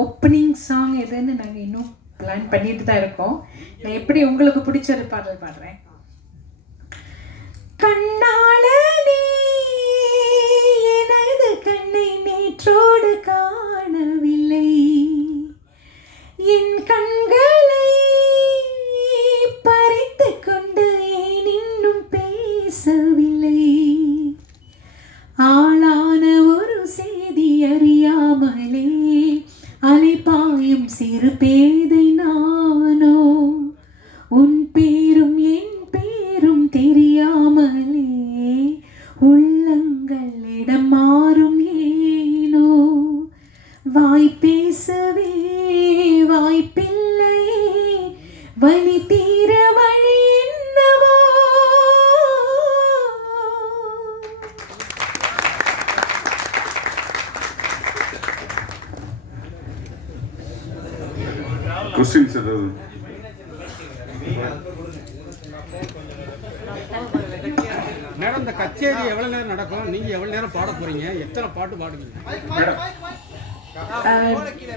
Opening song எதுன்னு நாங்கள் இன்னும் பிளான் பண்ணிட்டு தான் இருக்கோம். நான் எப்படி உங்களுக்கு பிடிச்ச ஒரு பாடல் பாடுறேன். கண்ணாளனே எனது கண்ணை நேற்றோடு காணவில்லை, என் கண்களை பறித்து கொண்டு ஏன் இன்னும் பேசவில்லை, ஆளான ஒரு செய்தி அறியாமலே அலைபாயும் சிறு பேதை நானோ, உன் பேரும் என் பேரும் தெரியாமலே உள்ளங்களிடம் மாறும் ஏனோ, வாய் பேசவே வாய்ப்பில்லையே வலி தீர வழி என்னவோ. கொஸ்டின்ஸ் ஏதாவது? மேடம், இந்த கச்சேரி எவ்வளவு நேரம் நடக்கும்? நீங்க எவ்வளவு நேரம் பாட போறீங்க? எத்தனை பாட்டு பாடுவீங்க? மேடம்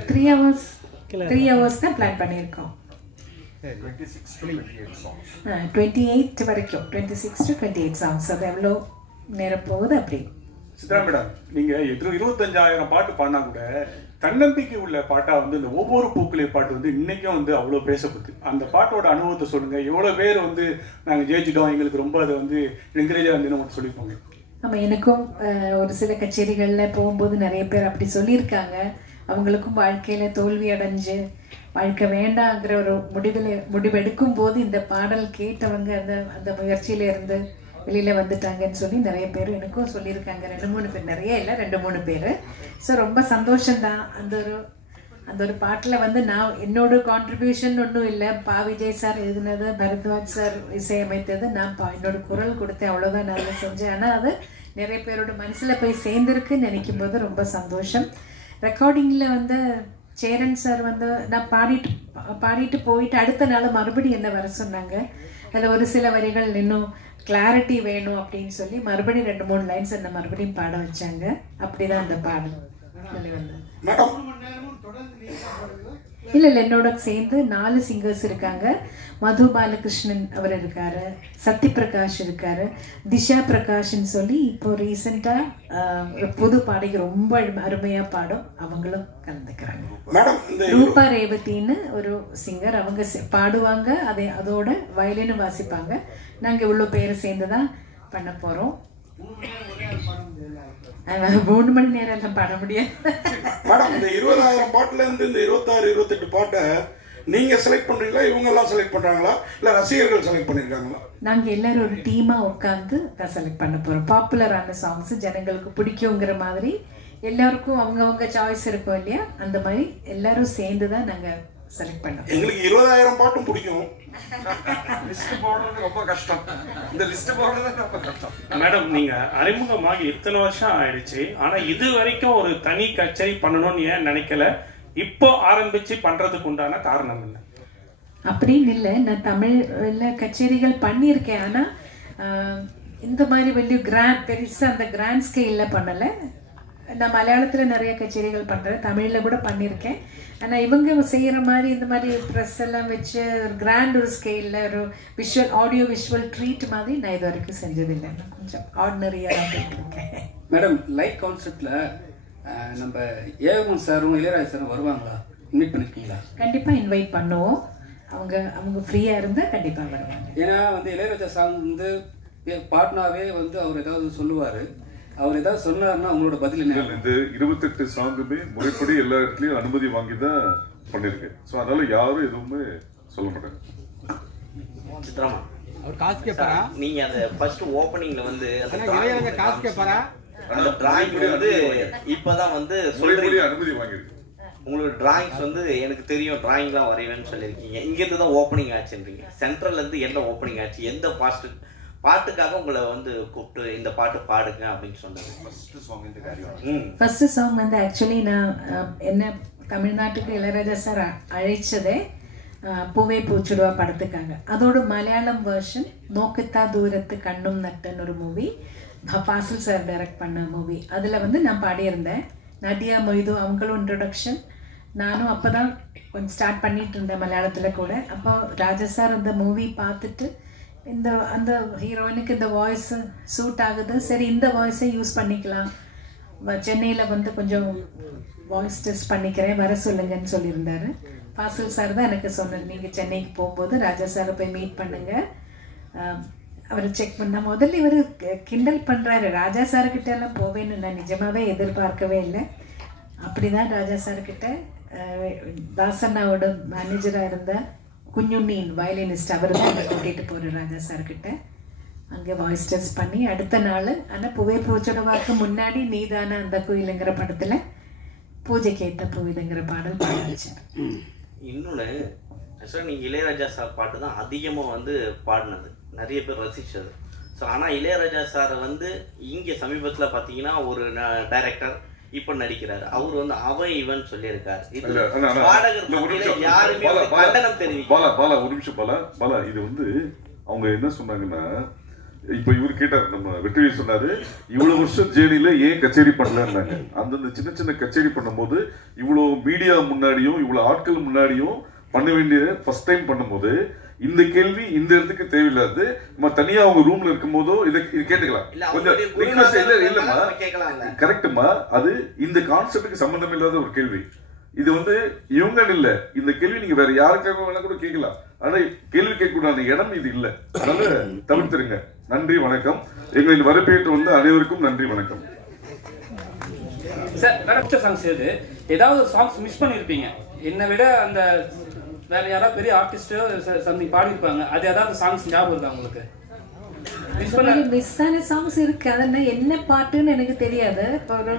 3 hours தான் பிளான் பண்ணியிருக்கோம். 28 வரைக்கும் 26 to 28 சாங்ஸ். அது எவ்வளோ நேரம் போகுது அப்படி. சித்ரா மேடம், நீங்க 25,000 பாட்டு பாடினா கூட தன்னம்பிக்கை உள்ள பாட்டா வந்து இந்த ஒவ்வொரு பூக்களே பாட்டு வந்து இன்னைக்கும் வந்து அவ்வளோ பேசப்படுது. அந்த பாட்டோட அனுபவத்தை சொல்லுங்க. எவ்வளவு பேர் வந்து நாங்க ஜெயிச்சிட்டோம், எங்களுக்கு ரொம்ப அதை வந்து என்கரேஜா வந்து மட்டும் சொல்லிப்போங்க. ஆமாம், எனக்கும் ஒரு சில கச்சேரிகளில் போகும்போது நிறைய பேர் அப்படி சொல்லியிருக்காங்க. அவங்களுக்கும் வாழ்க்கையில் தோல்வி அடைஞ்சு வாழ்க்கை வேண்டாங்கிற ஒரு முடிவெடுக்கும் போது இந்த பாடல் கேட்டவங்க அந்த முயற்சியில இருந்து வெளியில வந்துட்டாங்கன்னு சொல்லி நிறைய பேர் எனக்கும் சொல்லியிருக்காங்க. 2-3 பேர், நிறைய இல்லை, 2-3 பேர். ஸோ ரொம்ப சந்தோஷம்தான். அந்த ஒரு பாட்டில் வந்து நான் என்னோட கான்ட்ரிபியூஷன் ஒன்றும் இல்லை. பா விஜய் சார் எழுதினது, பரத்வாஜ் சார் இசையமைத்தது, நான் என்னோட குரல் கொடுத்தேன், அவ்வளோதான் நான் செஞ்சேன். ஆனால் அது நிறைய பேரோட மனசில் போய் சேர்ந்துருக்குன்னு நினைக்கும் போது ரொம்ப சந்தோஷம். ரெக்கார்டிங்கில் வந்து சேரன் சார் வந்து நான் பாடிட்டு போயிட்டு அடுத்த நாள் மறுபடியும் என்ன வர சொன்னாங்க. அதில் ஒரு சில வரிகள் இன்னும் கிளாரிட்டி வேணும் அப்படின்னு சொல்லி மறுபடியும் 2-3 லைன்ஸ் என்ன மறுபடியும் பாட வச்சாங்க. அப்படிதான் அந்த பாடல் வந்து. இல்லை, என்னோட சேர்ந்து 4 சிங்கர்ஸ் இருக்காங்க. மது பாலகிருஷ்ணன் அவர் இருக்காரு, சத்யபிரகாஷ் இருக்காரு, திஷா பிரகாஷ்ன்னு சொல்லி இப்போ ரீசெண்டாக புது பாடகி ரொம்ப அருமையா பாடும், அவங்களும் கலந்துக்கிறாங்க. ரூபா ரேவதின்னு ஒரு சிங்கர், அவங்க பாடுவாங்க, அதோட வயலினும் வாசிப்பாங்க. நாங்க இவ்வளோ பேர் சேர்ந்துதான் பண்ண போறோம். 3 மணி நேரம் எல்லாம் பாட முடியாது மேடம். இந்த 20,000 பாட்டுல இருந்து இந்த 26-28 பாட்டை நீங்க செலக்ட் பண்றீங்களா, இவங்க எல்லாம் செலக்ட் பண்றாங்களா, இல்ல ரசிகர்கள் செலக்ட் பண்ணிருக்காங்களா? நாங்க எல்லாரும் ஒரு டீமா உட்காந்து செலக்ட் பண்ண போறோம். பாப்புலரான சாங்ஸ் ஜனங்களுக்கு பிடிக்குங்கிற மாதிரி எல்லாருக்கும் அவங்கவங்க சாய்ஸ் இருக்கும் இல்லையா, அந்த மாதிரி எல்லாரும் சேர்ந்து தான் நாங்க செலக்ட் பண்ணோம். எங்களுக்கு 20,000 பாட்டும் பிடிக்கும். லிஸ்ட் போடுறது ரொம்ப கஷ்டம். இந்த லிஸ்ட் போடுறது ரொம்ப கஷ்டம். மேடம், நீங்க அறிமுகமாகி இத்தனை வருஷம் ஆயிடுச்சு, ஆனா இது வரைக்கும் ஒரு தனி கச்சேரி பண்ணணும்னு ஏன் நினைக்கல? இப்போ ஆரம்பிச்சு பண்றதுக்கு உண்டான காரணம் என்ன? அப்படின்னு இல்லை, நான் தமிழ்ல கச்சேரிகள் பண்ணியிருக்கேன். ஆனா இந்த மாதிரி வெளியே பெருசா அந்த கிராண்ட் ஸ்கேல்ல பண்ணல. நான் மலையாளத்துல நிறைய கச்சேரிகள் பண்றேன், தமிழ்ல கூட பண்ணியிருக்கேன். ஆனா இவங்க செய்யற மாதிரி இந்த மாதிரி ப்ரெஸ் எல்லாம் வச்சு கிராண்ட் ஒரு ஸ்கேல்ல ஒரு ஆடியோ விஷுவல் ட்ரீட் மாதிரி நான் இது வரைக்கும் செஞ்சதில்லை. கொஞ்சம் ஆர்டினரியா இருக்கேன். மேடம், லைட் கான்செப்ட்ல நம்ம ஏவன் சாரும் இளையராஜா சாரும் வருவாங்களா? இன்வைட் பண்ணிருக்கீங்களா? கண்டிப்பா இன்வைட் பண்ணுவோம். அவங்க ஃப்ரீயா இருந்தா கண்டிப்பா வருவாங்க. ஏன்னா வந்து இளையராஜா சாங் வந்து பாட்னாவே வந்து அவர் ஏதாவது சொல்லுவாரு, அவர் ஏதாவது சொன்னாருன்னா அவங்களோட பதில் என்ன? இந்த 28 சாங்குமே முறைப்படி எல்லா இடத்துலயும் அனுமதி வாங்கி தான் பண்ணிருக்கேன். ஸோ அதனால யாரும் எதுவுமே சொல்ல மாட்டாங்க. சித்ராமா, அவர் காசு கேட்பாரா? நீங்க அந்த ஃபர்ஸ்ட் ஓபனிங்ல வந்து இளையராஜா காசு கேட்பாரா? அந்த டிராயிங் வந்து இப்பதான் வந்து முறைப்படி அனுமதி வாங்கியிருக்கு. உங்களோட டிராயிங்ஸ் வந்து எனக்கு தெரியும், டிராயிங்லாம் வரைவேன்னு சொல்லியிருக்கீங்க. இங்கிருந்து தான் ஓப்பனிங் ஆச்சுன்றீங்க. சென்ட்ரல்ல இருந்து என்ன ஓப்பனிங் ஆச்சு? எந்த பாட்டுக்காக உங்களை வந்து கூப்பிட்டு இந்த பாட்டு பாடுங்க அப்படின்னு சொன்னாங்க? ஃபர்ஸ்ட் சாங் வந்து ஆக்சுவலி நான் என்ன தமிழ்நாட்டுக்கு இளையராஜா சார் அழைச்சதே பூவே பூச்சுடுவா படத்துக்காக. அதோட மலையாளம் வெர்ஷன் நோக்கத்தா தூரத்து கண்ணும் நட்டுன்னு ஒரு மூவி, ஃபாசில் சார் டைரக்ட் பண்ண மூவி. அதில் வந்து நான் பாடியிருந்தேன். நடியா மொய்து அவங்களும் இன்ட்ரொடக்ஷன், நானும் அப்போ தான் கொஞ்சம் ஸ்டார்ட் பண்ணிட்டு இருந்தேன் மலையாளத்தில் கூட. அப்போ ராஜா சார் அந்த மூவி பார்த்துட்டு அந்த ஹீரோயினுக்கு இந்த வாய்ஸ் சூட் ஆகுது, சரி இந்த வாய்ஸை யூஸ் பண்ணிக்கலாம், சென்னையில் வந்து கொஞ்சம் வாய்ஸ் டெஸ்ட் பண்ணிக்கிறேன், வர சொல்லுங்கன்னு சொல்லியிருந்தாரு. ஃபாசில் சார் தான் எனக்கு சொன்னார், நீங்கள் சென்னைக்கு போகும்போது ராஜா சாரை போய் மீட் பண்ணுங்க, அவர் செக் பண்ண. முதல்ல இவர் கிண்டல் பண்ணுறாரு, ராஜா சார்கிட்ட எல்லாம் போவேன்னு நான் நிஜமாவே எதிர்பார்க்கவே இல்லை. அப்படிதான் ராஜா சார்கிட்ட தாசண்ணாவோட மேனேஜராக இருந்த குஞ்சுண்ணீன் வயலினிஸ்ட் அவர் தான் கூட்டிகிட்டு போகிற ராஜா சார்கிட்ட. அங்கே வாய்ஸ் டெஸ்ட் பண்ணி அடுத்த நாள், ஆனால் பூவே பூச்சோட வாக்கு முன்னாடி நீதான அந்த கோயிலுங்கிற படத்தில் பூஜைக்கு ஏற்ற பூவிதுங்கிற பாடல் பாட வச்சார். இன்னொன்று ஆக்சுவலாக நீங்கள் இளையராஜா சார் பாட்டு தான் அதிகமாக வந்து பாடினது, நிறைய பேர் ரசித்தது. ஸோ ஆனால் இளையராஜா சாரை வந்து இங்கே சமீபத்தில் பார்த்தீங்கன்னா ஒரு டைரக்டர் இப்போ நடிக்கிறாரு, அவர் வந்து அவன் இவன் சொல்லியிருக்காரு. பாடகர் யாருமே கண்டனம் தெரிவிக்க. பாலா ஒரு நிமிஷம் பாலா இது வந்து அவங்க என்ன சொன்னாங்கன்னா, இப்ப இவரு கேட்டாரு, நம்ம வெற்றி சொன்னாரு இவ்வளவு வருஷம் ஜேர்னில ஏன் கச்சேரி பண்ணலன்னாங்க. அந்தந்த சின்ன சின்ன கச்சேரி பண்ணும்போது இவ்வளவு மீடியா முன்னாடியும் இவ்வளவு ஆட்கள் முன்னாடியும் பண்ண வேண்டிய ஃபர்ஸ்ட் டைம் பண்ணும்போது இந்த கேள்வி இந்த இடத்துக்கு தேவையில்லாது. நம்ம தனியா அவங்க ரூம்ல இருக்கும் போதோ இது கேட்டுக்கலாம், கொஞ்சம் இல்லம்மா கரெக்டுமா, அது இந்த கான்செப்டுக்கு சம்பந்தம் இல்லாத ஒரு கேள்வி. இது வந்து இவங்க இல்ல, இந்த கேள்வி நீங்க வேற யாருக்காக வேணா கூட கேட்கலாம், ஆனா கேள்வி கேட்கக்கூடாத இடம் இது இல்ல, அதனால தவிர்த்துருங்க. நன்றி வணக்கம். எங்களின் வரப்பேற்று வந்து அனைவருக்கும் நன்றி வணக்கம். சார் கரெக்டாக சாங்ஸ் எது, ஏதாவது சாங்ஸ் மிஸ் பண்ணியிருப்பீங்க, என்னை விட அந்த வேற யாராவது பெரிய ஆர்டிஸ்டோ சம்திங் பாடியிருப்பாங்க, அது ஏதாவது சாங்ஸ் ஞாபகம் இருக்கா உங்களுக்கு? மிஸ் ஆன சாங்ஸ் இருக்கு, அதெல்லாம் என்ன பாட்டுன்னு எனக்கு தெரியாது. இப்போ ஒரு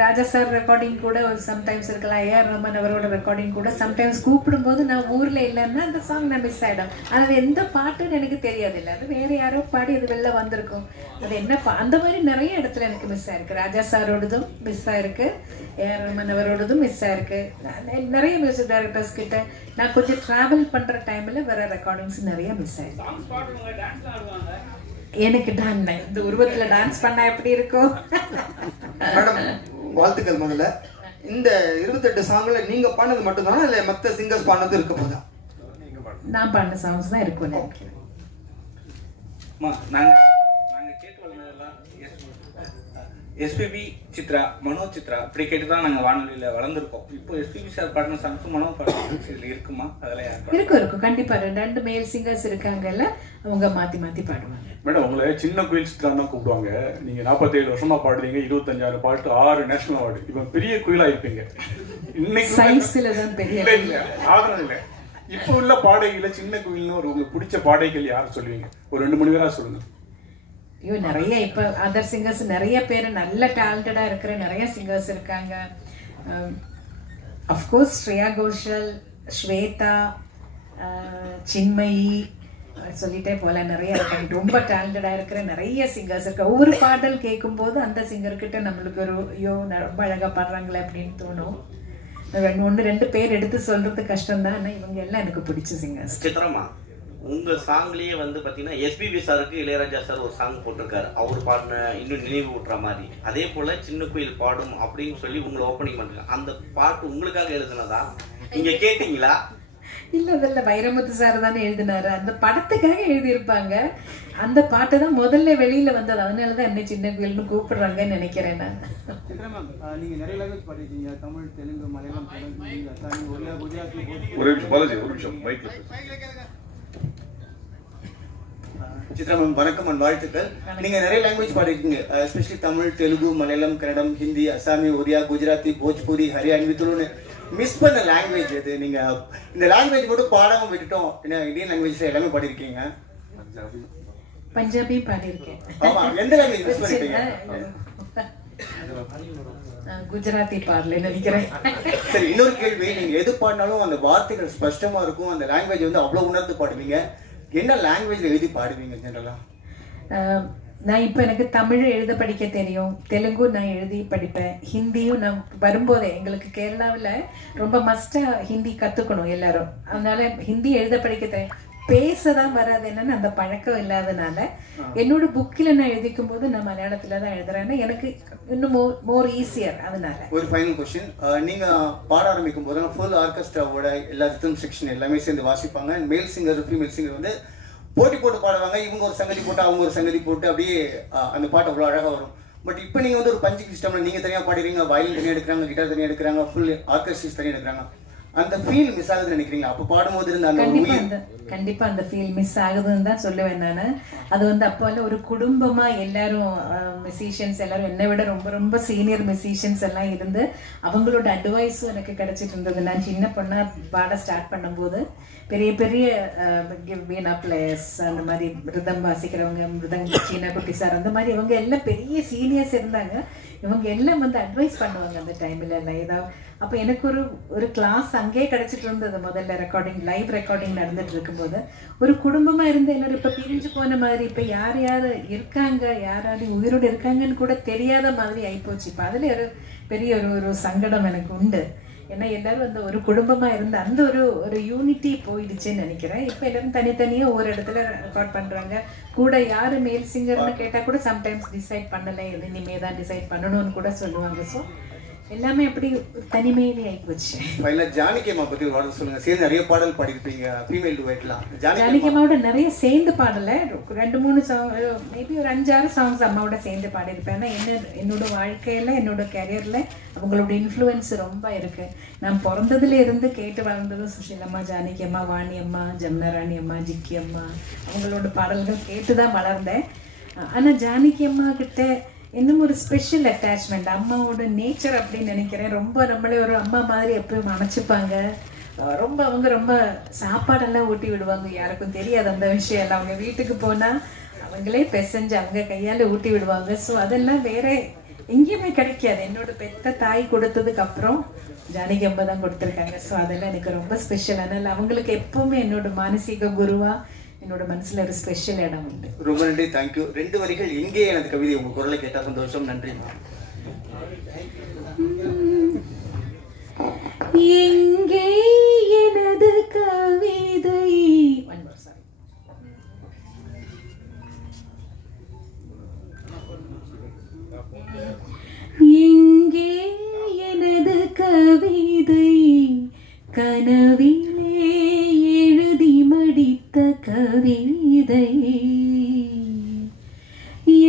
ராஜா சார் ரெக்கார்டிங் கூட ஒரு சம்டைம்ஸ் இருக்கலாம், ஏஆர் ரஹ்மான் அவரோட ரெக்கார்டிங் கூட சம்டைம்ஸ் கூப்பிடும்போது நான் ஊர்ல இல்லைன்னா அந்த சாங் நான் மிஸ் ஆயிடும். அது எந்த பாட்டுன்னு எனக்கு தெரியாது, இல்லை அது வேற யாரோ பாடி அது வெளில வந்திருக்கும், அது என்ன அந்த மாதிரி நிறைய இடத்துல எனக்கு மிஸ் ஆயிருக்கு. ராஜா சாரோடதும் மிஸ் ஆயிருக்கு, ஏஆர் ரஹ்மான் அவரோடதும் மிஸ் ஆயிருக்கு. நிறைய மியூசிக் டைரக்டர்ஸ் கிட்ட நான் கொஞ்சம் டிராவல் பண்ற டைம்ல வேற ரெக்கார்டிங்ஸ் நிறைய மிஸ் ஆயிருக்கு. எனக்கு இந்த உருவத்துல டான்ஸ் பண்ணா எப்படி இருக்கும்? மேடம் வாழ்த்துக்கள். முதல்ல இந்த 28 சாங்ல நீங்க பாடினது மட்டும் தானா இல்ல மத்த சிங்கர்ஸ் பாடினது இருக்க போதா? நான் பாடின சாங்ஸ் தான் இருக்கும் நினைக்கிறேன். நாங்க கேட்டு வளர்ந்ததெல்லாம் எஸ்பிபி சித்ரா, மனோஜ் சித்ரா இப்படி கேட்டு தான் நாங்கள் வானொலியில் வளர்ந்துருக்கோம். இப்போ எஸ்பிபி சார் பாடின சாங்ஸும் மனோ பாடின இதில் இருக்குமா? அதெல்லாம் இருக்கும் கண்டிப்பாக. ரெண்டு மேல் சிங்கர்ஸ் இருக்காங்கல்ல, அவங்க மாற்றி மாற்றி பாடுவாங்க. மேடம் உங்களை சின்ன குயில் சித்ரா தான் கூப்பிடுவாங்க. நீங்கள் 47 வருஷமா பாடுறீங்க, 25,000 பாட்டு, 6 நேஷனல் அவார்டு, இப்போ பெரிய குயிலாக இருப்பீங்க. இன்னைக்கு சைஸ்ல தான் பெரிய இல்லை ஆகணும் இல்லை. இப்போ உள்ள பாடகைகளை சின்ன குயில்னு ஒரு உங்களுக்கு பிடிச்ச பாடகைகள் யார் சொல்லுவீங்க? ஒரு 2 மணி நேரம் சொல்லுங்க. ஐயோ நிறைய இப்போ அதர் சிங்கர்ஸ் நிறைய பேர் நல்ல டேலண்டடா இருக்கிற நிறைய சிங்கர்ஸ் இருக்காங்க. அஃப்கோர்ஸ் ஸ்ரேயா கோஷல், ஸ்வேதா, சின்மயி சொல்லிட்டே போல நிறைய இருக்காங்க. ரொம்ப டேலண்டடா இருக்கிற நிறைய சிங்கர்ஸ் இருக்க. ஒவ்வொரு பாடல் கேட்கும் போது அந்த சிங்கர்கிட்ட நம்மளுக்கு ஒரு ஐயோ ரொம்ப அழகா பாடுறாங்களே அப்படின்னு தோணும். 1-2 பேர் எடுத்து சொல்றது கஷ்டம் தான், ஆனா இவங்க எல்லாம் எனக்கு பிடிச்ச சிங்கர்ஸ். சித்ரமா உங்க சாங்லயே வந்து பாத்தீங்கன்னா எஸ்பிபி சாருக்கு இளையராஜா சார் ஒரு சாங் போட்டிருக்காரு, அவர் பாடின இன்னும் நினைவு ஊட்டுற மாதிரி. அதே போல சின்ன குயில் பாடும் அப்படின்னு சொல்லி உங்களை ஓப்பனிங் பண்றாங்க. அந்த பாட்டு உங்களுக்காக எழுதுனதா? நீங்க கேட்டீங்களா? இல்ல இல்ல வைரமுத்து சார் தானே எழுதினாரு. அந்த படத்துக்காக எழுதியிருப்பாங்க. அந்த பாட்டு தான் முதல்ல வெளியில வந்தது, அதனாலதான் என்ன சின்ன குயில்னு கூப்பிடுறாங்கன்னு நினைக்கிறேன் நான். நீங்க நிறைய லாங்குவேஜ் பாடிருக்கீங்க, தமிழ், தெலுங்கு, மலையாளம், சித்ரா மேம் வணக்கம் அண்ட் வாழ்த்துக்கள். நீங்க நிறைய லாங்குவேஜ் பாடிருக்கீங்க, எஸ்பெஷலி தமிழ், தெலுங்கு, மலையாளம், கன்னடம், ஹிந்தி, அசாமி, ஒரியா, குஜராத்தி, போஜ்பூரி, ஹரியானவி, துளுன்னு மிஸ் பண்ண லாங்குவேஜ் எது? நீங்க இந்த லாங்குவேஜ் மட்டும் பாடாம விட்டுட்டோம், இந்தியன் லாங்குவேஜ்ல எல்லாமே பாடிருக்கீங்க. பஞ்சாபி பாடிருக்கேன். ஆமா, எந்த லாங்குவேஜ் மிஸ் பண்ணிட்டீங்க? குஜராத்தி பாடல நினைக்கிறேன். சரி, இன்னொரு கேள்வி, நீங்க எது பாடினாலும் அந்த வார்த்தைகள் ஸ்பஷ்டமா இருக்கும், அந்த லாங்குவேஜ் வந்து அவ்வளவு உணர்ந்து பாடுவீங்க. என்ன லாங்குவேஜ்ல எழுதி பாடுவீங்க ஜெனரலா? நான் இப்போ எனக்கு தமிழ் எழுத படிக்க தெரியும், தெலுங்கு நான் எழுதி படிப்பேன், ஹிந்தியும் நான் வரும்போதே எங்களுக்கு கேரளாவில் ரொம்ப மஸ்டாக ஹிந்தி கற்றுக்கணும் எல்லாரும், அதனால ஹிந்தி எழுத படிக்க தெரியும். பேசதான் வராது. என்னன்னு அந்த பழக்கம் இல்லாதனால என்னோட புக்கில் நான் எழுதிக்கும் போது நான் மலையாளத்துல தான் எழுதுறேன்னா எனக்கு இன்னும் மோர் ஈஸியர். அதனால ஒரு ஃபைனல் கொஸ்டின், நீங்க பாட ஆரம்பிக்கும் போது ஃபுல் ஆர்கெஸ்ட்ராவோட எல்லா ரிதம் செக்ஷன் எல்லாமே சேர்ந்து வாசிப்பாங்க. மேல் சிங்கர் ஃபீமேல் சிங்கர் வந்து போட்டி போட்டு பாடுவாங்க. இவங்க ஒரு சங்கதி போட்டு அவங்க ஒரு சங்கதி போட்டு அப்படியே அந்த பாட்டு அவ்வளோ அழகாக வரும். பட் இப்போ நீங்கள் வந்து ஒரு பஞ்சிங் சிஸ்டம்ல நீங்கள் தனியாக பாடுறீங்க, வயலின் தனியாக எடுக்கிறாங்க, கிட்டார் தனியாக எடுக்கிறாங்க, ஃபுல் ஆர்கெஸ்ட்ரேஸ் தனியாக எடுக்கிறாங்க. அந்த ஃபீல் மிஸ் ஆகுதுன்னு நினைக்கிறீங்களா? அப்போ பாடும்போது இருந்த அந்த கண்டிப்பா அந்த ஃபீல் மிஸ் ஆகுதுன்னு தான் சொல்லுவேன் நான். அது வந்து அப்போ ஒரு குடும்பமா எல்லாரும் மியூசிஷியன்ஸ் எல்லாரும் என்னை விட ரொம்ப ரொம்ப சீனியர் மியூசிஷியன்ஸ் எல்லாம் இருந்து அவங்களோட அட்வைஸும் எனக்கு கிடைச்சிட்டு இருந்தது. நான் சின்ன பொண்ணா பாட ஸ்டார்ட் பண்ணும்போது பெரிய பெரிய வீணா பிளேயர்ஸ், அந்த மாதிரி மிருதம் வாசிக்கிறவங்க, மிருதங்க சீனா குட்டி சார், அந்த மாதிரி இவங்க எல்லாம் பெரிய சீனியர்ஸ் இருந்தாங்க. இவங்க எல்லாம் வந்து அட்வைஸ் பண்ணுவாங்க அந்த டைம்ல எல்லாம் ஏதாவது. அப்போ எனக்கு ஒரு கிளாஸ் அங்கேயே கிடைச்சிட்டு இருந்தது. முதல்ல ரெக்கார்டிங் லைவ் ரெக்கார்டிங் நடந்துட்டு இருக்கும்போது ஒரு குடும்பமா இருந்து எல்லாரும் இப்ப பிரிஞ்சு போன மாதிரி, இப்ப யார் யாரு இருக்காங்க, யாராவது உயிரோடு இருக்காங்கன்னு கூட தெரியாத மாதிரி ஆயிப்போச்சு. இப்ப அதுல ஒரு பெரிய ஒரு சங்கடம் எனக்கு உண்டு. ஏன்னா எல்லாரும் அந்த ஒரு குடும்பமா இருந்த அந்த ஒரு யூனிட்டி போயிடுச்சுன்னு நினைக்கிறேன். இப்ப எல்லாரும் தனித்தனியா ஒரு இடத்துல ரெக்கார்ட் பண்றாங்க. கூட யாரு மேல் சிங்கர்னு கேட்டா கூட சம்டைம்ஸ் டிசைட் பண்ணல, இனிமே தான் டிசைட் பண்ணணும்னு கூட சொல்லுவாங்க. ஸோ எல்லாமே அப்படி தனிமையிலே ஆயிப்போச்சு. ஜானகியம்மா பத்தி ஒரு வார்த்தை சொல்லுங்க. சேர்ந்து நிறைய பாடல் பாடிருப்பீங்க, ஃபீமேல் டுவைட்லாம். ஜானகியம்மாவோட நிறைய சேர்ந்து பாடல, 2-3 சாங், மேபி ஒரு 5-6 சாங்ஸ் அம்மாவோட சேர்ந்து பாடியிருப்பேன். ஏன்னா என்னோட வாழ்க்கையில என்னோட கேரியர்ல அவங்களோட இன்ஃப்ளூயன்ஸ் ரொம்ப இருக்கு. நான் பிறந்ததுல இருந்து கேட்டு வளர்ந்ததும் சுஷீலம்மா, ஜானகியம்மா, வாணி அம்மா, ஜமுனாராணி அம்மா, ஜிக்கி அம்மா, அவங்களோட பாடல்கள் கேட்டுதான் வளர்ந்தேன். ஆனா ஜானகியம்மா கிட்ட இன்னும் ஒரு ஸ்பெஷல் அட்டாச்மெண்ட், அம்மாவோட நேச்சர் அப்படின்னு நினைக்கிறேன். ரொம்ப நம்மளே ஒரு அம்மா மாதிரி எப்பயும் அணைச்சிப்பாங்க. ரொம்ப அவங்க ரொம்ப சாப்பாடெல்லாம் ஊட்டி விடுவாங்க. யாருக்கும் தெரியாது அந்த விஷயம் எல்லாம். அவங்க வீட்டுக்கு போனா அவங்களே பிசைஞ்சு அவங்க கையால ஊட்டி விடுவாங்க. ஸோ அதெல்லாம் வேற எங்கேயுமே கிடைக்காது. என்னோட பெத்த தாய் கொடுத்ததுக்கு அப்புறம் ஜானகி அம்மா தான் கொடுத்துருக்காங்க. ஸோ அதெல்லாம் எனக்கு ரொம்ப ஸ்பெஷல். அதனால அவங்களுக்கு எப்பவுமே என்னோட மானசீக குருவா என்னோட மனசுல ஒரு ஸ்பெஷல் இடம் உண்டு. ரொம்ப நன்றி, தேங்க்யூ. 2 வரிகள் எங்கே எனது கவிதை உங்க குரலை கேட்டா சந்தோஷம். நன்றி. எங்கே எனது கவிதை, எங்கே எனது கவிதை, கனவிலே எழுதி மடித்த கவிதை,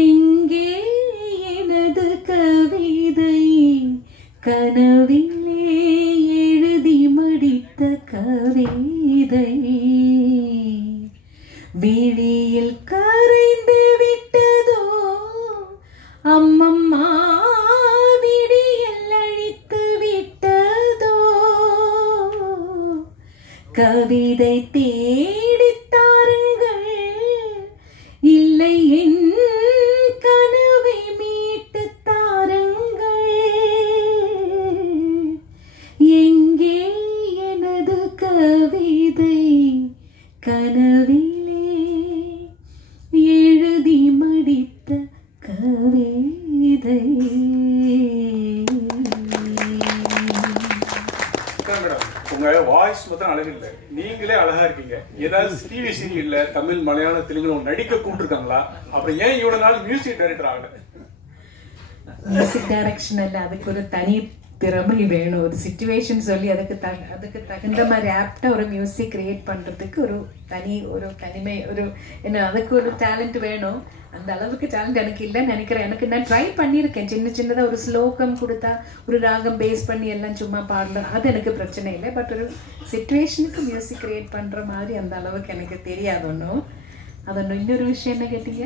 எங்கே எனது கவிதை, கனவிலே எழுதி மடித்த கவிதை, விழியில் கரைந்து விட்டதோ அம்மம்மா, விடியல் அழித்து விட்டதோ, கவிதை தேடித்தாருங்கள், இல்லை என் கனவை மீட்டு தாருங்கள், எங்கே எனது கவிதை, கனவிலே எழுதி மடித்த கவிதை. உங்க வாய்ஸ் மட்டும் அழகு இல்லை, நீங்களே அழகா இருக்கீங்க. ஏதாவது டிவி சீரியல்ல தமிழ், மலையாளம், தெலுங்கு நடிக்க கூப்பிட்டுருக்காங்களா? அப்புறம் ஏன் இவ்வளவு நாள் மியூசிக் டைரக்டர் ஆகல? மியூசிக் டைரக்ஷன் அல்ல, அதுக்கு ஒரு தனி திறமை வேணும். ஒரு சிச்சுவேஷன் சொல்லி அதுக்கு தகுந்த மாதிரி ஆப்டா ஒரு மியூசிக் கிரியேட் பண்றதுக்கு ஒரு தனிமை, ஒரு என்ன, அதுக்கு ஒரு டேலண்ட் வேணும். அந்த அளவுக்கு டேலண்ட் எனக்கு இல்லைன்னு நினைக்கிறேன். எனக்கு நான் ட்ரை பண்ணியிருக்கேன். சின்னதா ஒரு ஸ்லோகம் கொடுத்தா ஒரு ராகம் பேஸ் பண்ணி எல்லாம் சும்மா பாடலாம், அது எனக்கு பிரச்சனை இல்லை. பட் ஒரு சிச்சுவேஷனுக்கு மியூசிக் கிரியேட் பண்ற மாதிரி அந்த அளவுக்கு எனக்கு தெரியாது ஒன்றும். அது இன்னொரு விஷயம் என்ன கேட்டீங்க?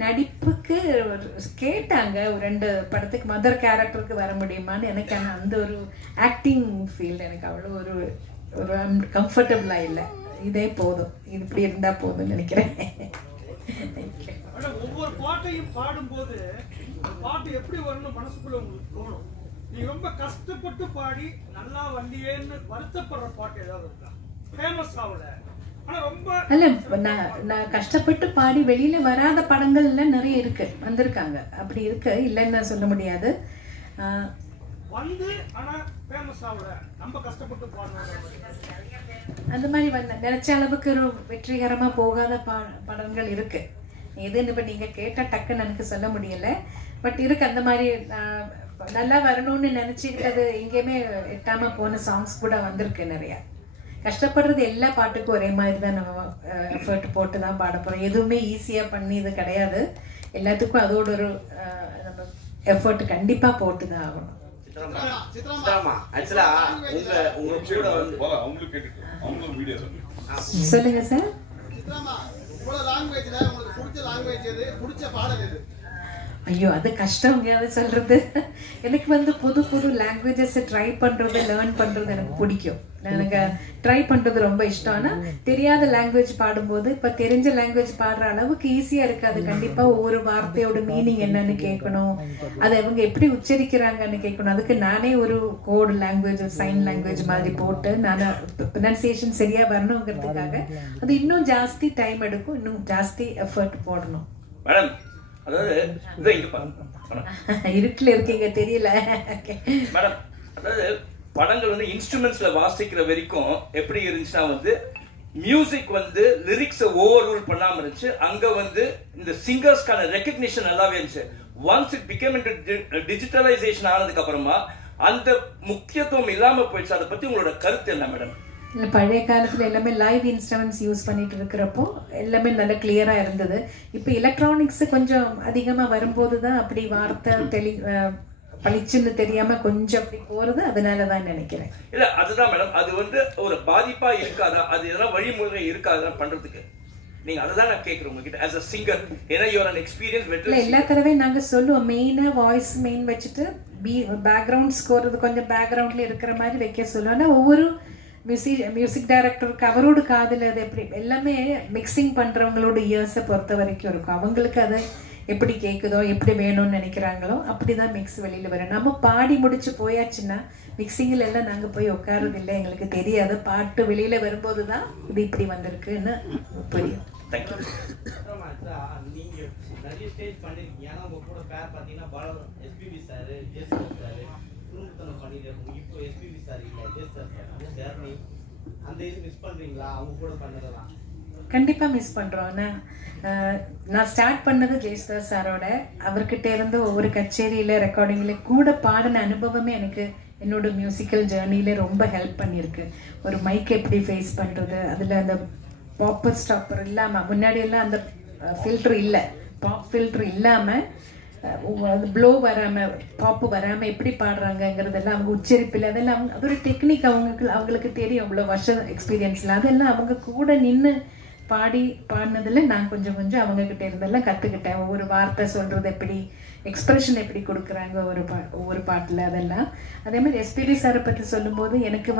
நடிப்புக்கு கேட்டாங்க. ஒரு 2 படத்துக்கு மதர் கேரக்டருக்கு வர முடியுமான்னு. எனக்கு அந்த ஒரு ஆக்டிங் ஃபீல்டு எனக்கு அவ்வளோ ஒரு கம்ஃபர்டபுளா இல்லை. இதே போதும், இது இப்படி இருந்தா போதும்னு நினைக்கிறேன். ஒவ்வொரு பாட்டையும் பாடும்போது பாட்டு எப்படி வரணும் மனசுக்குள்ள உங்களுக்கு தோணும்? நீங்க ரொம்ப கஷ்டப்பட்டு பாடி நல்லா வந்தியேன்னு வருத்தப்படுற பாட்டு ஏதாவது இருக்கா? ஃபேமஸ் ஆகல, அல்ல, நான் கஷ்டப்பட்டு பாடி வெளியில வராத படங்கள்ல நிறைய இருக்கு, வந்திருக்காங்க. அப்படி இருக்கு, இல்லைன்னு சொல்ல முடியாது. வந்து ஆனா ஃபேமஸ் ஆகல, நம்ம கஷ்டப்பட்டு பாடணும். அந்த மாதிரி நினைச்ச அளவுக்கு ஒரு வெற்றிகரமா போகாத படங்கள் இருக்கு. எதுன்னு இப்ப நீங்க கேட்டா டக்குன்னு எனக்கு சொல்ல முடியல. பட் இருக்கு அந்த மாதிரி நல்லா வரணும்னு நினைச்சுக்கிட்டது எங்கேயுமே எட்டாம போன சாங்ஸ் கூட வந்திருக்கு நிறைய. கஷ்டப்படுறது எல்லா பாட்டுக்கும் ஒரே மாதிரி தான் நம்ம எஃபர்ட் போட்டு தான் பாட போறோம். எதுவுமே ஈஸியா பண்ணி இது கிடையாது. எல்லாத்துக்கும் அதோட ஒரு நம்ம எஃபர்ட் கண்டிப்பா போட்டு தான் ஆகணும். சொல்லுங்க சார். ஐயோ அது கஷ்டம் அது சொல்றது. எனக்கு புது புது லாங்குவேஜஸ் ட்ரை பண்றது லேர்ன் பண்றது எனக்கு பிடிக்கும். எனக்கு ட்ரை பண்றது ரொம்ப இஷ்டம். ஆனா தெரியாத லாங்குவேஜ் பாடும்போது இப்ப தெரிஞ்ச லாங்குவேஜ் பாடுற அளவுக்கு ஈஸியா இருக்காது. கண்டிப்பா ஒவ்வொரு வார்த்தையோட மீனிங் என்னன்னு கேட்கணும், அதை அவங்க எப்படி உச்சரிக்கிறாங்கன்னு கேட்கணும். அதுக்கு நானே ஒரு கோடு லாங்குவேஜ் சைன் லாங்குவேஜ் மாதிரி போட்டு நான் ப்ரொனன்சியேஷன் சரியா வரணுங்கிறதுக்காக அது இன்னும் ஜாஸ்தி டைம் எடுக்கும், இன்னும் ஜாஸ்தி எஃபர்ட் போடணும். மேடம் அதாவது இருட்டுல இருக்கீங்க தெரியல மேடம். அதாவது படங்கள் இன்ஸ்ட்ருமெண்ட்ஸ்ல வாசிக்கிற வரைக்கும் எப்படி இருந்துச்சுன்னா மியூசிக் லிரிக்ஸை ஓவர் ரூல் பண்ணாம இருந்துச்சு. அங்க இந்த சிங்கர்ஸ்க்கான ரெகக்னிஷன் நல்லாவே இருந்துச்சு. Once it became into digitalisation ஆனதுக்கு அப்புறமா அந்த முக்கியத்துவம் இல்லாம போயிடுச்சு. அதை பத்தி உங்களோட கருத்து என்ன மேடம்? பழைய காலத்துல எல்லாமே லைவ் இன்ஸ்ட்ருமெண்ட்ஸ் யூஸ் பண்ணிட்டு இருக்கிறப்போ எல்லாமே நல்ல கிளியரா இருந்தது. இப்ப எலக்ட்ரானிக்ஸ் கொஞ்சம் அதிகமா வரும்போதுதான் அப்படி வார்த்தை பளிச்சுன்னு தெரியாம கொஞ்சம் அப்படி போறது. அதனாலதான் நினைக்கிறேன். இல்ல அதுதான் மேடம், அது ஒரு பாதிப்பா இருக்காதா, அது எதனா வழிமுறை இருக்காதா பண்றதுக்கு? நீங்க அதுதான் நான் கேக்குறேன் உங்ககிட்ட as a singer. ஏன்னா you are an experienced veteran. எல்லா தடவையும் நாங்க சொல்லுவோம் மெயினா வாய்ஸ் மெயின் வச்சுட்டு பேக்ரவுண்ட் ஸ்கோர் கொஞ்சம் பேக்ரவுண்ட்ல இருக்கிற மாதிரி வைக்க சொல்லுவோம். ஆனா ஒவ்வொரு மியூசிக் டைரக்டருக்கு அவரோட காதுல அது எப்படி எல்லாமே மிக்சிங் பண்றவங்களோட இயர்ஸை பொறுத்த வரைக்கும் இருக்கும். அவங்களுக்கு அதை எப்படி கேட்குதோ எப்படி வேணும்னு நினைக்கிறாங்களோ அப்படிதான் மிக்ஸ் வெளியில வரும். நம்ம பாடி முடிச்சு போயாச்சுன்னா மிக்சிங்ல எல்லாம் நாங்க போய் உட்காரது இல்லை, எங்களுக்கு தெரியாது. பாட்டு வெளியில வரும்போது தான் இது இப்படி வந்திருக்குன்னு புரியும். நீங்க நிறைய ஸ்டேஜ் பண்ணிருக்கீங்க. ஏன்னா உங்க கூட பேர் பாத்தீங்கன்னா பாலர் எஸ்பிபி சார், ஜெஸ் சார் குடும்பத்தனம் பண்ணிருக்கீங்க. இப்போ எஸ்பிபி சார் இல்ல ஜெஸ் சார் ஜெர்னி அந்த இது மிஸ் பண்றீங்களா? அவங்க கூட பண்ணதெல்லாம் கண்டிப்பா மிஸ் பண்றோம். நான் ஸ்டார்ட் பண்ணது ஜெயசுதாஸ் சாரோட. அவர்கிட்ட இருந்து ஒவ்வொரு கச்சேரியில ரெக்கார்டிங்ல கூட பாடின அனுபவமே எனக்கு என்னோட மியூசிக்கல் ஜேர்னில ரொம்ப ஹெல்ப் பண்ணியிருக்கு. ஒரு மைக் எப்படி ஃபேஸ் பண்றது, அதுல அந்த பாப்பர் ஸ்டாப்பர் இல்லாம, முன்னாடி எல்லாம் அந்த ஃபில்டர் இல்ல, பாப் ஃபில்டர் இல்லாம ப்ளோ வராம பாப்பு வராம எப்படி பாடுறாங்கிறதெல்லாம் அவங்க உச்சரிப்பில் அதெல்லாம் அது ஒரு டெக்னிக். அவங்களுக்கு தெரியும், அவ்வளோ வருஷம் எக்ஸ்பீரியன்ஸ்ல. அதெல்லாம் அவங்க கூட நின்று பாடினதுல நான் கொஞ்சம் அவங்க கிட்ட இருந்தெல்லாம் கத்துக்கிட்டேன். ஒவ்வொரு வார்த்தை சொல்றது எப்படி, எக்ஸ்பிரஷன் எப்படி கொடுக்குறாங்க ஒவ்வொரு பாட்டுல, அதெல்லாம். அதே மாதிரி எஸ்பிபி சாரை பத்தி சொல்லும்போது எனக்கு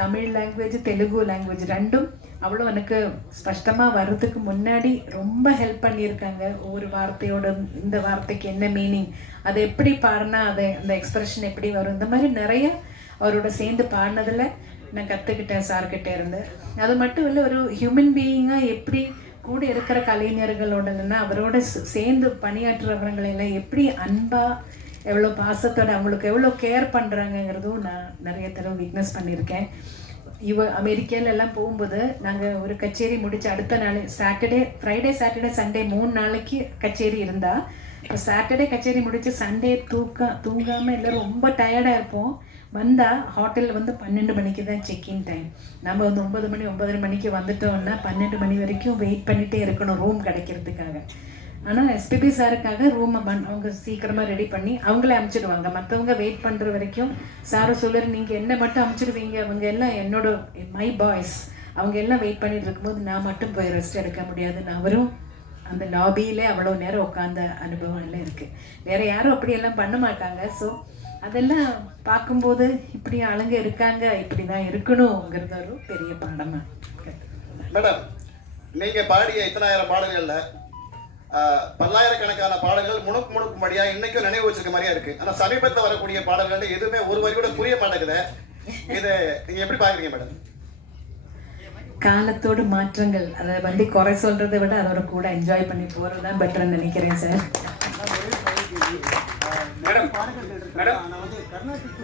தமிழ் லாங்குவேஜ் தெலுங்கு லாங்குவேஜ் ரெண்டும் அவ்வளோ எனக்கு ஸ்பஷ்டமா வர்றதுக்கு முன்னாடி ரொம்ப ஹெல்ப் பண்ணியிருக்காங்க. ஒவ்வொரு வார்த்தையோட இந்த வார்த்தைக்கு என்ன மீனிங், அதை எப்படி பாடினா அதை அந்த எக்ஸ்பிரஷன் எப்படி வரும், இந்த மாதிரி நிறைய அவரோட சேர்ந்து பாடினதுல நான் கத்துக்கிட்டேன் சார்கிட்ட இருந்து. அது மட்டும் இல்லை, ஒரு ஹியூமன் பீயிங்கா எப்படி கூட இருக்கிற கலைஞர்களோடனா அவரோட சேர்ந்து பணியாற்றுறவங்களெல்லாம் எப்படி அன்பா எவ்வளோ பாசத்தோட அவங்களுக்கு எவ்வளோ கேர் பண்றாங்கிறதும் நான் நிறைய தடவை விட்னஸ் பண்ணியிருக்கேன். அமெரிக்கால எல்லாம் போகும்போது நாங்கள் ஒரு கச்சேரி முடிச்சு அடுத்த நாள் ஃப்ரைடே சாட்டர்டே சண்டே 3 நாளைக்கு கச்சேரி இருந்தா, இப்போ சாட்டர்டே கச்சேரி முடிச்சு சண்டே தூங்காம எல்லாரும் ரொம்ப டயர்டா இருப்போம். வந்தா ஹோட்டல் 12 மணிக்கு தான் செக்இன் டைம். நம்ம 9 மணி 9:30 மணிக்கு வந்துட்டோம்னா 12 மணி வரைக்கும் வெயிட் பண்ணிட்டே இருக்கணும் ரூம் கிடைக்கிறதுக்காக. ஆனா எஸ்பிபி சாருக்காக ரூம் அவங்க சீக்கிரமா ரெடி பண்ணி அவங்களே அனுப்பிச்சிடுவாங்க. மற்றவங்க வெயிட் பண்ற வரைக்கும் சாரு சொல்லுற நீங்க என்ன மட்டும் அனுப்பிச்சிடுவீங்க, அவங்க எல்லாம் என்னோட மை பாய்ஸ் அவங்க எல்லாம் வெயிட் பண்ணிட்டு இருக்கும்போது நான் மட்டும் போய் ரெஸ்ட் எடுக்க முடியாதுன்னு அவரும் அந்த லாபியிலே அவ்வளவு நேரம் உட்கார்ந்த அனுபவம் எல்லாம் இருக்கு. வேற யாரும் அப்படி எல்லாம் பண்ண மாட்டாங்க. ஸோ அதெல்லாம் பார்க்கும்போது இப்படி ஆளுங்க இருக்காங்க, இப்படிதான் இருக்கணுங்கிறது ஒரு பெரிய பாடமா. மேடம், நீங்க பாடிய இத்தனாயிரம் பாடல்கள்ல பல்லாயிரக்கணக்கான பாடல்கள் முணுக்கும்படியா இன்னைக்கும் நினைவு வச்சிருக்க மாதிரியா இருக்கு. ஆனா சமீபத்தில் வரக்கூடிய பாடல்கள் எதுவுமே ஒரு வரி கூட புரிய மாட்டேங்குது. இதை நீங்க எப்படி பாக்குறீங்க மேடம்? காலத்தோடு மாற்றங்கள், அதை குறை சொல்றதை விட அதோட கூட என்ஜாய் பண்ணி போறதுதான் பெட்டர்ன்னு நினைக்கிறேன் சார். பாடல்கள் இருக்கு. நான் கர்நாடிக்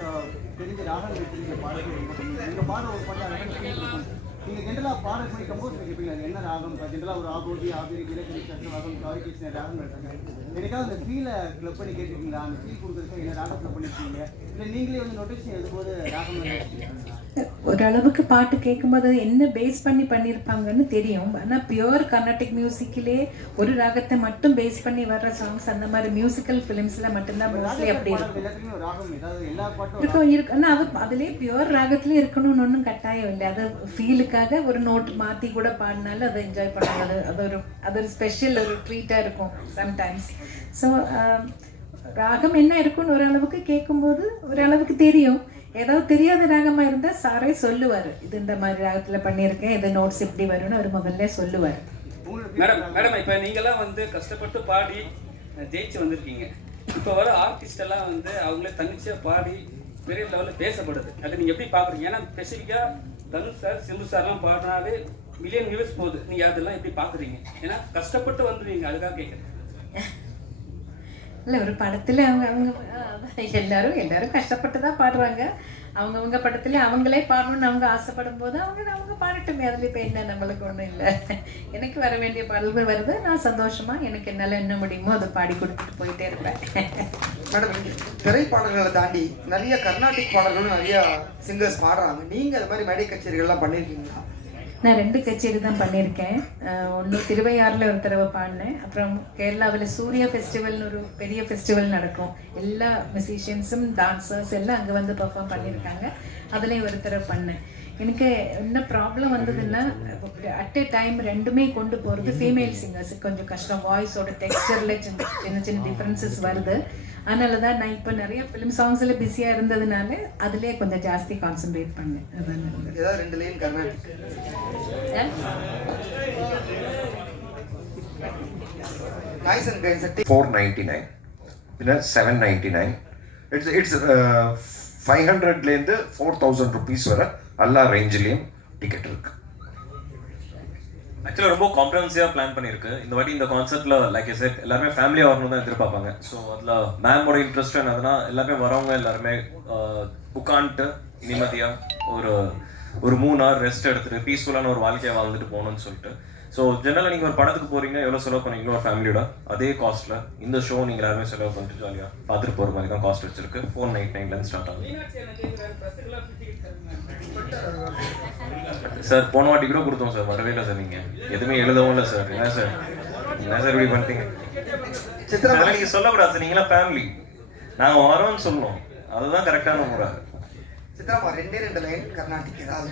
தெரிஞ்ச ராகங்கள் தெரிஞ்ச பாடல்கள் ரொம்ப கம்மி. நீங்க பாட ஒரு பாட்டு அழகாக இருக்கும். நீங்க ஜென்ரலா பாடல் பண்ணி கம்போஸ் கேட்பீங்க, அது என்ன ராகம் ஜென்ரலா ஒரு ஆபோதி ஆபிரி கிழக்கு சக்கரவாகம் காவிகிருஷ்ண ராகங்கள் இருக்கு. எனக்காக அந்த ஃபீலை கிளப் பண்ணி கேட்டுருக்கீங்களா? அந்த ஃபீல் கொடுக்குறதுக்கு என்ன ராகம் கிளப் பண்ணிருக்கீங்க? இல்லை நீங்களே வந்து நோட்டீஸ் எழுதும்போது ராகம் ஓரளவுக்கு பாட்டு கேட்கும்போது என்ன பேஸ் பண்ணி பண்ணியிருப்பாங்கன்னு தெரியும். ஆனால் பியூர் கர்நாடிக் மியூசிக்கிலே ஒரு ராகத்தை மட்டும் பேஸ் பண்ணி வர்ற சாங்ஸ் அந்த மாதிரி மியூசிக்கல் ஃபிலிம்ஸ்ல மட்டும்தான் மோஸ்ட்லி அப்படி இருக்கும் இருக்கு. ஆனால் அது அதுலேயே பியூர் ராகத்துலேயே இருக்கணும்னு ஒன்றும் கட்டாயம் இல்லை. அது ஃபீலுக்காக ஒரு நோட் மாற்றி கூட பாடினாலும் அதை என்ஜாய் பண்ணுறது அது ஒரு ஸ்பெஷல் ஒரு ட்ரீட்டாக இருக்கும் சம்டைம்ஸ். ஸோ ராகம் என்ன இருக்குன்னு ஓரளவுக்கு கேட்கும்போது ஓரளவுக்கு தெரியும். ஏதாவது தெரியாத ராகமா இருந்தா சாரே சொல்லுவாரு, இது இந்த மாதிரி ராகத்துல பண்ணியிருக்கேன், இது நோட்ஸ் இப்படி வரும்னு அவர் முதல்ல சொல்லுவாரு. மேடம் இப்ப நீங்கெல்லாம் வந்து கஷ்டப்பட்டு பாடி ஜெயிச்சு வந்திருக்கீங்க. இப்ப வர ஆர்டிஸ்ட் எல்லாம் வந்து அவங்களே தன்னிச்சையா பாடி பெரிய லெவல்ல பேசப்படுது. அதை நீங்க எப்படி பாக்குறீங்க? ஏன்னா ஸ்பெசிபிக்கா தனுஷ் சார் சிம்பு சார்லாம் பாடினாவே மில்லியன் வியூஸ் போகுது. நீங்க அதெல்லாம் எப்படி பாக்குறீங்க? ஏன்னா கஷ்டப்பட்டு வந்துருவீங்க, அதுக்காக கேட்குறேன். இல்லை, ஒரு படத்துல அவங்க எல்லாரும் கஷ்டப்பட்டு தான் பாடுறாங்க. அவங்கவுங்க படத்துல அவங்களே பாடணும்னு அவங்க ஆசைப்படும் போது அவங்க பாடட்டுமே. அதுல இப்ப என்ன, நம்மளுக்கு ஒண்ணும் இல்லை. எனக்கு வர வேண்டிய பாடல்கள் வருது, நான் சந்தோஷமா எனக்கு என்னால என்ன முடியுமோ அதை பாடி கொடுத்துட்டு போயிட்டே இருப்பேன். மேடம், திரைப்பாடல்களை தாண்டி நிறைய கர்நாடிக் பாடல்களும் நிறைய சிங்கர்ஸ் பாடுறாங்க. நீங்க அது மாதிரி மேடை கச்சேரிகள்லாம் பண்ணிருக்கீங்களா? நான் 2 கச்சேரி தான் பண்ணியிருக்கேன். ஒன்று திருவையாறில் ஒரு தடவை பாடினேன். அப்புறம் கேரளாவில் சூர்யா ஃபெஸ்டிவல்னு ஒரு பெரிய ஃபெஸ்டிவல் நடக்கும். எல்லா மியூசிஷியன்ஸும் டான்சர்ஸ் எல்லாம் அங்கே வந்து பர்ஃபார்ம் பண்ணியிருக்காங்க. அதுலேயும் ஒரு தடவை பண்ணேன். எனக்கு என்ன ப்ராப்ளம் வந்ததுன்னா, அட் எ டைம் ரெண்டுமே கொண்டு போகிறது ஃபீமேல் சிங்கர்ஸுக்கு கொஞ்சம் கஷ்டம். வாய்ஸோட டெக்ஸ்டரில் சின்ன சின்ன டிஃப்ரென்சஸ் வருது. அதனால தான் நான் இப்போ நிறைய ஃபிலிம் சாங்ஸில் பிஸியாக இருந்ததுனால அதுலேயே கொஞ்சம் ஜாஸ்தி கான்சென்ட்ரேட் பண்ணேன். ஏதாவது 2 line Carnatic. Nice and guys, 499 പിന്നെ 799. It's 500 லேருந்து 4000 rupees வரை எல்லா ரேஞ்சிலையும் டிக்கெட் இருக்கு. ஆக்சுவலாக ரொம்ப காம்ப்ரஹென்சிவாக பிளான் பண்ணியிருக்கு. இந்த வாட்டி இந்த கான்செப்ட்ல லைக் ஐ செட் எல்லாருமே ஃபேமிலியாக வரணும் தான் எதிர்பார்ப்பாங்க. ஸோ அதில் மேமோட இன்ட்ரெஸ்ட் என்னதுன்னா எல்லாருமே வரவங்க எல்லாருமே உட்காந்துட்டு நிம்மதியாக ஒரு 3 hour ரெஸ்ட் எடுத்துட்டு பீஸ்ஃபுல்லான ஒரு வாழ்க்கையை வாழ்ந்துட்டு போகணும்னு சொல்லிட்டு. ஸோ ஜென்ரலாக நீங்கள் ஒரு படத்துக்கு போறீங்க, எவ்வளோ செலவு பண்ணீங்களோ ஒரு ஃபேமிலியோட அதே காஸ்ட்ல இந்த ஷோ நீங்கள் எல்லாருமே செலவு பண்ணிட்டு ஜாலியாக பார்த்துட்டு போகிற மாதிரி தான் காஸ்ட் வச்சிருக்கு. 499 ஸ்டார்ட் ஆகும். சார் போன வாட்டி கூட கொடுத்தோம் சார், வரவே இல்லை சார். நீங்க எதுவுமே எழுதவும் இல்லை சார். என்ன சார் இப்படி பண்ணிட்டீங்க? நீங்க சொல்லக்கூடாது சார், நீங்களா ஃபேமிலி, நாங்க வரோம்னு சொல்லணும். அதுதான் கரெக்டான முறை. சித்ராமா 2 லைன் கர்நாடிக் ஏதாவது